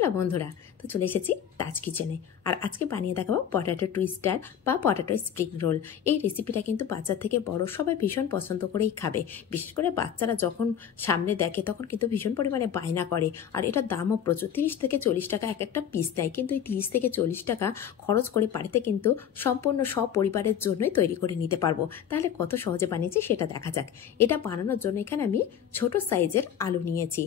Hello বন্ধুরা, তো চলে এসেছি তাজ কিচেনে। আর আজকে বানিয়ে দেখাবো পটেটো টুইস্টার বা পটেটো স্প্রিং রোল। এই রেসিপিটা কিন্তু বাচ্চা থেকে বড় সবাই ভীষণ পছন্দ করেই খাবে। বিশেষ করে বাচ্চারা যখন সামনে দেখে তখন কিন্তু ভীষণ পরিমাণে বায়না করে। আর এটার দামও প্রচুর, 30 থেকে 40 টাকা এক একটা পিস নেয়। কিন্তু এই 30 থেকে 40 টাকা খরচ করে বাড়িতে কিন্তু সম্পূর্ণ সপরিবারের জন্যই তৈরি করে নিতে পারবো। তাহলে কত সহজে বানিয়েছি সেটা দেখা যাক। এটা বানানোর জন্য এখানে আমি ছোট সাইজের আলু নিয়েছি।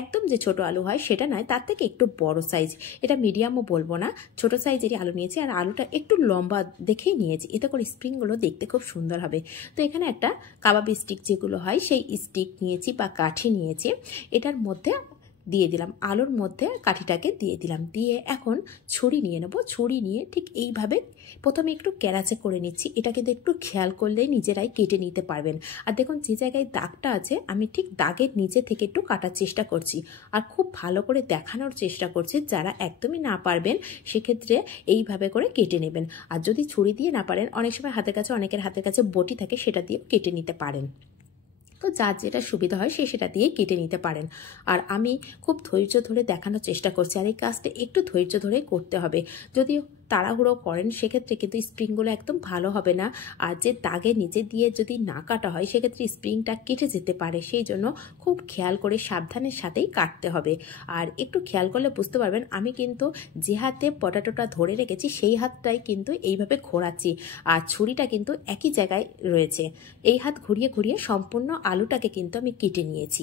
একদম যে ছোট আলু হয় সেটা নয়, তার থেকে একটু বড় সাইজ। এটা মিডিয়ামও বলবো না, ছোট সাইজেরই আলু নিয়েছি। আর আলুটা একটু লম্বা দেখেই নিয়েছি, এতে করে স্প্রিংগুলো দেখতে খুব সুন্দর হবে। তো এখানে একটা কাবাব স্টিক যেগুলো হয় সেই স্টিক নিয়েছি বা কাঠি নিয়েছি। এটার মধ্যে দিয়ে দিলাম, আলুর মধ্যে কাঠিটাকে দিয়ে দিলাম, দিয়ে এখন ছুরি নিয়ে নেবো। ছুরি নিয়ে ঠিক এইভাবে প্রথমে একটু ক্যারাচে করে নিচ্ছি। এটা কিন্তু একটু খেয়াল করলেই নিজেরাই কেটে নিতে পারবেন। আর দেখুন যে জায়গায় দাগটা আছে আমি ঠিক দাগের নিচে থেকে একটু কাটার চেষ্টা করছি। আর খুব ভালো করে দেখানোর চেষ্টা করছি, যারা একদমই না পারবেন সেক্ষেত্রে এইভাবে করে কেটে নেবেন। আর যদি ছুরি দিয়ে না পারেন, অনেক সময় অনেকের হাতের কাছে বটি থাকে, সেটা দিয়ে কেটে নিতে পারেন। তো যার যেটা সুবিধা হয় সেটা দিয়ে কেটে নিতে পারেন। আর আমি খুব ধৈর্য ধরে দেখানোর চেষ্টা করছি। আর এই কাজটা একটু ধৈর্য ধরে করতে হবে। যদি তাড়াহুড়ো করেন সেক্ষেত্রে কিন্তু স্প্রিংগুলো একদম ভালো হবে না। আর যে দাগের নিচে দিয়ে যদি না কাটা হয় সেক্ষেত্রে স্প্রিংটা কেটে যেতে পারে। সেই জন্য খুব খেয়াল করে সাবধানের সাথেই কাটতে হবে। আর একটু খেয়াল করলে বুঝতে পারবেন আমি কিন্তু যে হাতে পটেটোটা ধরে রেখেছি সেই হাতটাই কিন্তু এইভাবে ঘোরাচ্ছি। আর ছুরিটা কিন্তু একই জায়গায় রয়েছে। এই হাত ঘুরিয়ে ঘুরিয়ে সম্পূর্ণ আলুটাকে কিন্তু আমি কেটে নিয়েছি।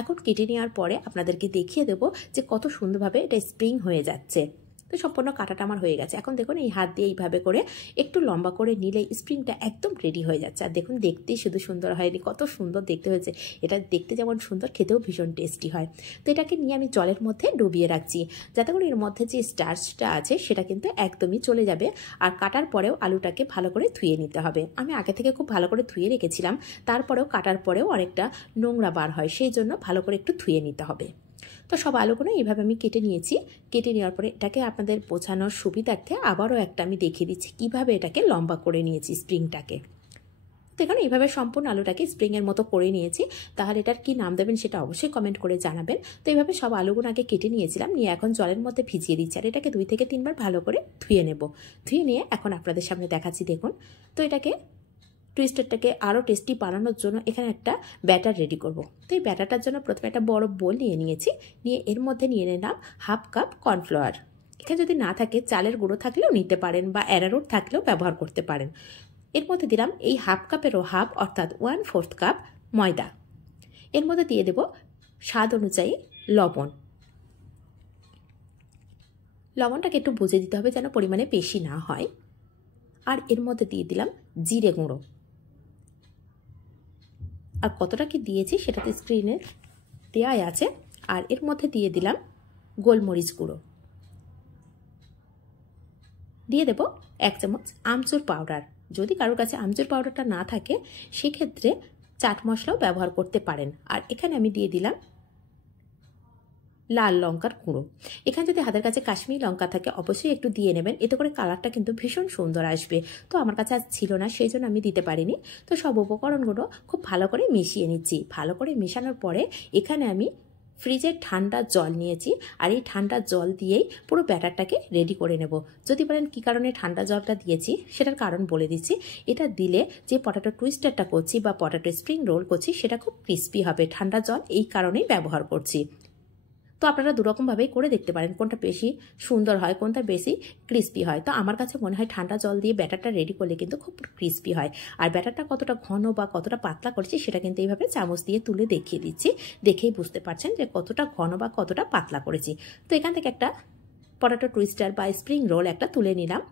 এখন কেটে নেওয়ার পরে আপনাদেরকে দেখিয়ে দেবো যে কত সুন্দরভাবে এটা স্প্রিং হয়ে যাচ্ছে। তো সম্পূর্ণ কাটাটা আমার হয়ে গেছে। এখন দেখুন এই হাত দিয়ে এইভাবে করে একটু লম্বা করে নিলে স্প্রিংটা একদম রেডি হয়ে যাচ্ছে। আর দেখুন দেখতেই শুধু সুন্দর হয়নি, কত সুন্দর দেখতে হয়েছে। এটা দেখতে যেমন সুন্দর, খেতেও ভীষণ টেস্টি হয়। তো এটাকে নিয়ে আমি জলের মধ্যে ডুবিয়ে রাখছি, যাতে করে এর মধ্যে যে স্টার্চটা আছে সেটা কিন্তু একদমই চলে যাবে। আর কাটার পরেও আলুটাকে ভালো করে ধুয়ে নিতে হবে। আমি আগে থেকে খুব ভালো করে ধুয়ে রেখেছিলাম, তারপরেও কাটার পরেও অনেকটা নোংরা বার হয়, সেই জন্য ভালো করে একটু ধুয়ে নিতে হবে। তো সব আলুগুলো এইভাবে আমি কেটে নিয়েছি। কেটে নেওয়ার পরে এটাকে আপনাদের বোঝানোর সুবিধার্থে আবারও একটা আমি দেখিয়ে দিচ্ছি কীভাবে এটাকে লম্বা করে নিয়েছি স্প্রিংটাকে। তো এখানে এইভাবে সম্পূর্ণ আলুটাকে স্প্রিংয়ের মতো করে নিয়েছি। তাহলে এটার কী নাম দেবেন সেটা অবশ্যই কমেন্ট করে জানাবেন। তো এইভাবে সব আলুগুলো আগে কেটে নিয়েছিলাম, নিয়ে এখন জলের মধ্যে ভিজিয়ে দিচ্ছি। আর এটাকে 2 থেকে 3 বার ভালো করে ধুয়ে নেব। ধুয়ে নিয়ে এখন আপনাদের সামনে দেখাচ্ছি। দেখুন, তো এটাকে টুইস্টারটাকে আরও টেস্টি বানানোর জন্য এখানে একটা ব্যাটার রেডি করব। তো এই ব্যাটারটার জন্য প্রথমে একটা বড় বোল নিয়ে নিয়েছি। নিয়ে এর মধ্যে নিয়ে নিলাম 1/2 কাপ কর্নফ্লাওয়ার। এখানে যদি না থাকে চালের গুঁড়ো থাকলেও নিতে পারেন বা অ্যারারুট থাকলেও ব্যবহার করতে পারেন। এর মধ্যে দিলাম এই 1/2 কাপেরও হাফ অর্থাৎ 1/4 কাপ ময়দা। এর মধ্যে দিয়ে দেব স্বাদ অনুযায়ী লবণ। লবণটাকে একটু বুঝে দিতে হবে যেন পরিমাণে বেশি না হয়। আর এর মধ্যে দিয়ে দিলাম জিরে গুঁড়ো। আর কতটা কি দিয়েছি সেটা তো স্ক্রিনে দেওয়াই আছে। আর এর মধ্যে দিয়ে দিলাম গোলমরিচ গুঁড়ো। দিয়ে দেব 1 চামচ আমচুর পাউডার। যদি কারোর কাছে আমচুর পাউডারটা না থাকে সেক্ষেত্রে চাট মশলাও ব্যবহার করতে পারেন। আর এখানে আমি দিয়ে দিলাম লাল লঙ্কার গুঁড়ো। এখানে যদি হাতের কাছে কাশ্মীরি লঙ্কা থাকে অবশ্যই একটু দিয়ে নেবেন, এতে করে কালারটা কিন্তু ভীষণ সুন্দর আসবে। তো আমার কাছে আজ ছিল না, সেই জন্য আমি দিতে পারিনি। তো সব উপকরণগুলো খুব ভালো করে মিশিয়ে নিচ্ছি। ভালো করে মেশানোর পরে এখানে আমি ফ্রিজের ঠান্ডা জল নিয়েছি। আর এই ঠান্ডা জল দিয়েই পুরো ব্যাটারটাকে রেডি করে নেব। যদি বলেন কী কারণে ঠান্ডা জলটা দিয়েছি সেটার কারণ বলে দিচ্ছি। এটা দিলে যে পটেটো টুইস্টারটা করছি বা পটেটো স্প্রিং রোল করছি সেটা খুব ক্রিস্পি হবে। ঠান্ডা জল এই কারণেই ব্যবহার করছি। তো আপনারা দুরকমভাবেই করে দেখতে পারেন কোনটা বেশি সুন্দর হয়, কোনটা বেশি ক্রিস্পি হয়। তো আমার কাছে মনে হয় ঠান্ডা জল দিয়ে ব্যাটারটা রেডি করলে কিন্তু খুব ক্রিস্পি হয়। আর ব্যাটারটা কতটা ঘন বা কতটা পাতলা করছি সেটা কিন্তু এইভাবে চামচ দিয়ে তুলে দেখিয়ে দিচ্ছি। দেখেই বুঝতে পারছেন যে কতটা ঘন বা কতটা পাতলা করেছি। তো এখান থেকে একটা পটেটো টুইস্টার বা স্প্রিং রোল একটা তুলে নিলাম।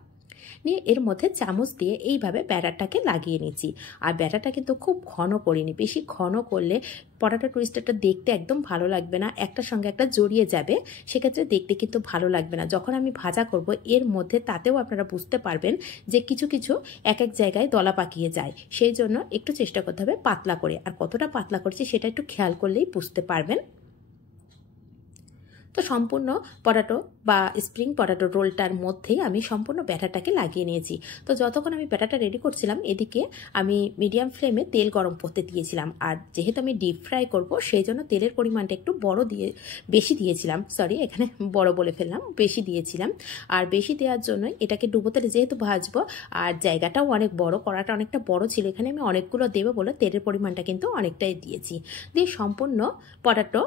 নিয়ে এর মধ্যে চামচ দিয়ে এইভাবে ব্যাটারটাকে লাগিয়ে নিচ্ছি। আর ব্যাটারটা কিন্তু খুব ঘন করিনি, বেশি ঘন করলে পটেটো টুইস্টারটা দেখতে একদম ভালো লাগবে না, একটার সঙ্গে একটা জড়িয়ে যাবে, সেক্ষেত্রে দেখতে কিন্তু ভালো লাগবে না। যখন আমি ভাজা করব এর মধ্যে তাতেও আপনারা বুঝতে পারবেন যে কিছু কিছু এক এক জায়গায় দলা পাকিয়ে যায়। সেই জন্য একটু চেষ্টা করতে হবে পাতলা করে। আর কতটা পাতলা করছি সেটা একটু খেয়াল করলেই বুঝতে পারবেন। তো সম্পূর্ণ পটাটো বা স্প্রিং পটাটো রোলটার মধ্যেই আমি সম্পূর্ণ ব্যাটারটাকে লাগিয়ে নিয়েছি। তো যতক্ষণ আমি ব্যাটারটা রেডি করছিলাম এদিকে আমি মিডিয়াম ফ্লেমে তেল গরম করতে দিয়েছিলাম। আর যেহেতু আমি ডিপ ফ্রাই করবো সেই জন্য তেলের পরিমাণটা একটু বেশি দিয়েছিলাম, সরি এখানে বড় বলে ফেললাম, বেশি দিয়েছিলাম। আর বেশি দেওয়ার জন্য এটাকে ডুবো তেলে যেহেতু ভাজবো আর জায়গাটাও অনেক বড়, কড়াটা অনেকটা বড় ছিল, এখানে আমি অনেকগুলো দেবো বলে তেলের পরিমাণটা কিন্তু অনেকটাই দিয়েছি। দিয়ে সম্পূর্ণ পটাটো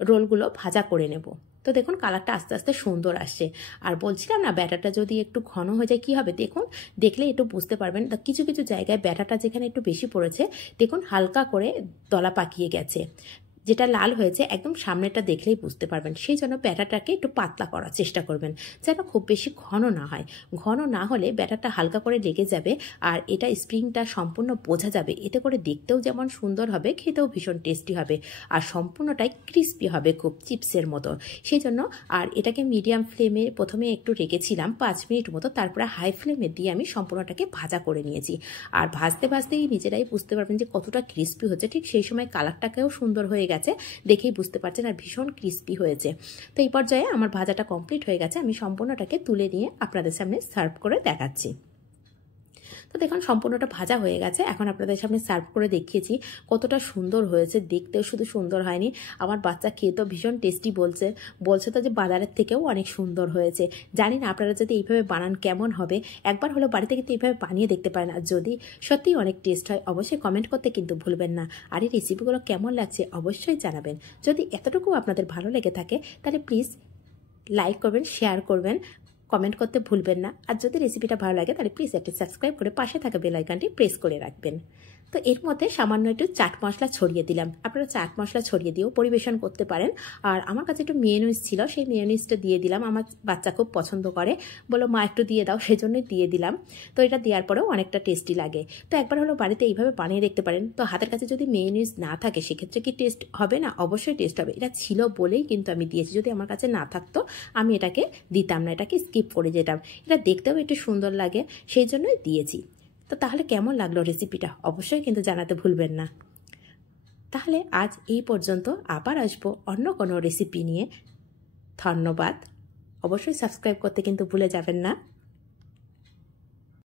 রোলগুলো ভাজা করে নেব। তো দেখুন কালারটা আস্তে আস্তে সুন্দর আসছে। আর বলছিলাম না ব্যাটারটা যদি একটু ঘন হয়ে যায় কী হবে, দেখুন দেখলে একটু বুঝতে পারবেন। কিছু কিছু জায়গায় ব্যাটারটা যেখানে একটু বেশি পড়েছে দেখুন হালকা করে দলা পাকিয়ে গেছে, যেটা লাল হয়েছে একদম সামনেটা দেখলেই বুঝতে পারবেন। সেই জন্য ব্যাটারটাকে একটু পাতলা করার চেষ্টা করবেন যেন খুব বেশি ঘন না হয়। ঘন না হলে ব্যাটারটা হালকা করে লেগে যাবে আর এটা স্প্রিংটা সম্পূর্ণ বোঝা যাবে, এতে করে দেখতেও যেমন সুন্দর হবে খেতেও ভীষণ টেস্টি হবে আর সম্পূর্ণটাই ক্রিস্পি হবে খুব চিপসের মতো। সেই জন্য আর এটাকে মিডিয়াম ফ্লেমে প্রথমে একটু রেখেছিলাম 5 মিনিট মতো, তারপরে হাই ফ্লেমে দিয়ে আমি সম্পূর্ণটাকে ভাজা করে নিয়েছি। আর ভাজতে ভাজতেই নিজেরাই বুঝতে পারবেন যে কতটা ক্রিস্পি হচ্ছে। ঠিক সেই সময় কালারটাকেও সুন্দর হয়ে গেছে, দেখেই বুঝতে পারছেন, আর ভীষণ ক্রিস্পি হয়েছে। তো এই পর্যায়ে আমার ভাজাটা কমপ্লিট হয়ে গেছে, আমি সম্পূর্ণটাকে তুলে নিয়ে আপনাদের সামনে সার্ভ করে দেখাচ্ছি। তো দেখুন সম্পূর্ণটা ভাজা হয়ে গেছে, এখন আপনাদের সামনে সার্ভ করে দেখিয়েছি কতটা সুন্দর হয়েছে। দেখতেও শুধু সুন্দর হয়নি, আমার বাচ্চা খেয়ে তো ভীষণ টেস্টি বলছে তো যে বাজারের থেকেও অনেক সুন্দর হয়েছে। জানি না আপনারা যদি এইভাবে বানান কেমন হবে, একবার হলো বাড়িতে কিন্তু এইভাবে বানিয়ে দেখতে পারেন। আর যদি সত্যিই অনেক টেস্ট হয় অবশ্যই কমেন্ট করতে কিন্তু ভুলবেন না। আর এই রেসিপিগুলো কেমন লাগছে অবশ্যই জানাবেন। যদি এতটুকু আপনাদের ভালো লেগে থাকে তাহলে প্লিজ লাইক করবেন, শেয়ার করবেন, কমেন্ট করতে ভুলবেন না। আর যদি রেসিপিটা ভালো লাগে তাহলে প্লিজ একটি সাবস্ক্রাইব করে পাশে থাকা বেল আইকনটি প্রেস করে রাখবেন। তো এর মধ্যে সামান্য একটু চাট মশলা ছড়িয়ে দিলাম, আপনারা চাট মশলা ছড়িয়ে দিয়েও পরিবেশন করতে পারেন। আর আমার কাছে একটু মেয়োনিজ ছিল, সেই মেয়োনিজটা দিয়ে দিলাম, আমার বাচ্চা খুব পছন্দ করে, বলো মা একটু দিয়ে দাও, সেই জন্যই দিয়ে দিলাম। তো এটা দেওয়ার পরেও অনেকটা টেস্টি লাগে। তো একবার হলো বাড়িতে এইভাবে বানিয়ে দেখতে পারেন। তো হাতের কাছে যদি মেয়োনিজ না থাকে সেক্ষেত্রে কি টেস্ট হবে না? অবশ্যই টেস্ট হবে। এটা ছিল বলেই কিন্তু আমি দিয়েছি, যদি আমার কাছে না থাকতো আমি এটাকে দিতাম না, এটাকে স্কিপ করে যেতাম। এটা দেখতেও একটু সুন্দর লাগে সেই জন্যই দিয়েছি। তো তাহলে কেমন লাগলো রেসিপিটা অবশ্যই কিন্তু জানাতে ভুলবেন না। তাহলে আজ এই পর্যন্ত, আবার আসবো অন্য কোনো রেসিপি নিয়ে। ধন্যবাদ। অবশ্যই সাবস্ক্রাইব করতে কিন্তু ভুলে যাবেন না।